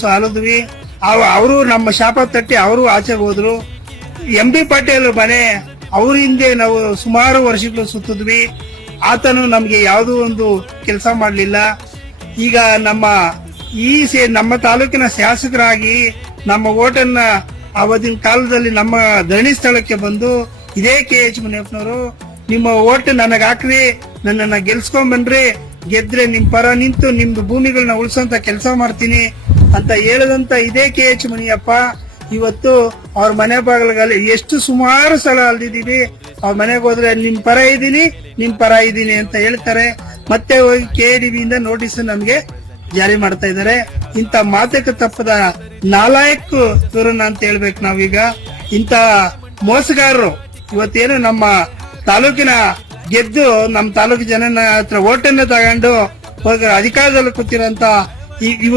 ಸಾಲದ್ವಿ. ಅವರು ನಮ್ಮ ಶಾಪ ತಟ್ಟಿ ಅವರು ಆಚೆಗೆ ಹೋದ್ರು. ಎಂ ಬಿ ಪಾಟೀಲ್ ಮನೆ, ಅವ್ರ ಹಿಂದೆ ನಾವು ಸುಮಾರು ವರ್ಷಗಳು ಸುತ್ತಿದ್ವಿ. ಆತನು ನಮ್ಗೆ ಯಾವುದೋ ಒಂದು ಕೆಲಸ ಮಾಡಲಿಲ್ಲ. ಈಗ ನಮ್ಮ ಈ ಸೇ ನಮ್ಮ ತಾಲೂಕಿನ ಶಾಸಕರಾಗಿ ನಮ್ಮ ಓಟನ್ನ ಅವತ್ತಿನ ಕಾಲದಲ್ಲಿ ನಮ್ಮ ಧರಣಿ ಸ್ಥಳಕ್ಕೆ ಬಂದು ಇದೇ ಕೆ ಎಚ್ ಮುನಿಯಪ್ಪನವರು, ನಿಮ್ಮ ಓಟ್ ನನಗೆ ನನ್ನನ್ನ ಗೆಲ್ಸ್ಕೊಂಡ್ ಬನ್ರಿ ಗೆದ್ರೆ ನಿಮ್ ಪರ ನಿಂತು ನಿಮ್ದು ಭೂಮಿಗಳನ್ನ ಉಳಿಸೋಂತ ಕೆಲಸ ಮಾಡ್ತೀನಿ ಅಂತ ಹೇಳದಂತ ಇದೇ ಕೆ ಎಚ್ ಮುನಿಯಪ್ಪ. ಇವತ್ತು ಅವ್ರ ಮನೆ ಬಾಗಿಲಲ್ಲಿ ಎಷ್ಟು ಸುಮಾರು ಸಲ ಅಲ್ದಿದೀವಿ ಅವ್ರ ಮನೆಗೆ ಹೋದ್ರೆ ನಿಮ್ ಪರ ಇದ್ದೀನಿ, ನಿಮ್ ಪರ ಇದ್ದೀನಿ ಅಂತ ಹೇಳ್ತಾರೆ. ಮತ್ತೆ ಹೋಗಿ ಕೆ ಇಂದ ನೋಟಿಸ್ ನಮ್ಗೆ ಜಾರಿ ಮಾಡ್ತಾ ಇದ್ದಾರೆ. ಇಂತ ಮಾತಕ್ಕೆ ತಪ್ಪದ ನಾಲಾಯಕ್ ದೂರನ ಅಂತ ಹೇಳ್ಬೇಕು ನಾವೀಗ. ಇಂತ ಮೋಸಗಾರರು ಇವತ್ತೇನು ನಮ್ಮ ತಾಲೂಕಿನ ಗೆದ್ದು ನಮ್ಮ ತಾಲೂಕು ಜನ ಹತ್ರ ಓಟನ್ನ ತಗೊಂಡು ಅಧಿಕಾರದಲ್ಲಿ ಕೂತಿರೋಂತ ಇವ್ರಿಗೆ